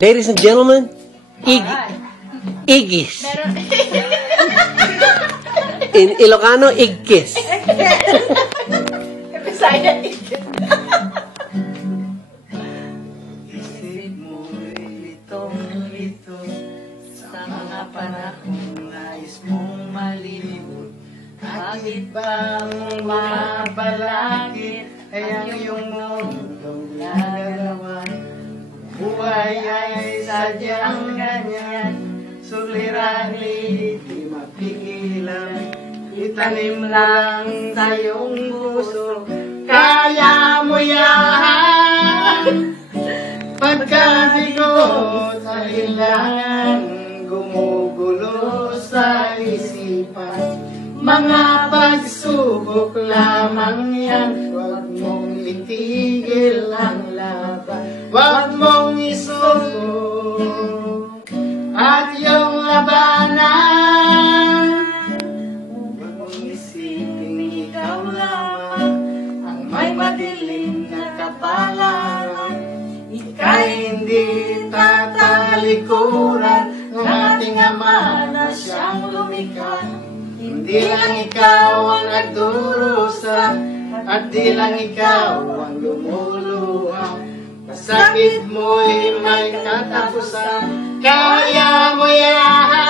Ladies and gentlemen, Igis. In Ilocano, Igkis. Bisaya, Igkis. Isip mo litong-lito sa mga panahong nais mong malibot. Bakit bang mabalakit ay ang iyong mundong nagalawan? Buhay ay sadyang ganyan, suliranin di mapigilan. Itanim lang sa iyong puso, kaya mo yan. Pagkabigot sa ilangan, gumugulo sa isipan. Mga pagsubok lamang yan, huwag mong itigil ang laban. Huwag mong isuko at iyong labanan. Huwag mong isipin ikaw lamang ang may madilim na kapalan. Ika'y hindi tatalikuran ng ating Ama na siyang lumikha. Hindi lang ikaw ang nagdurusa at di lang ikaw ang lumuluha. Masakit mo'y may katapusan, kaya mo yan.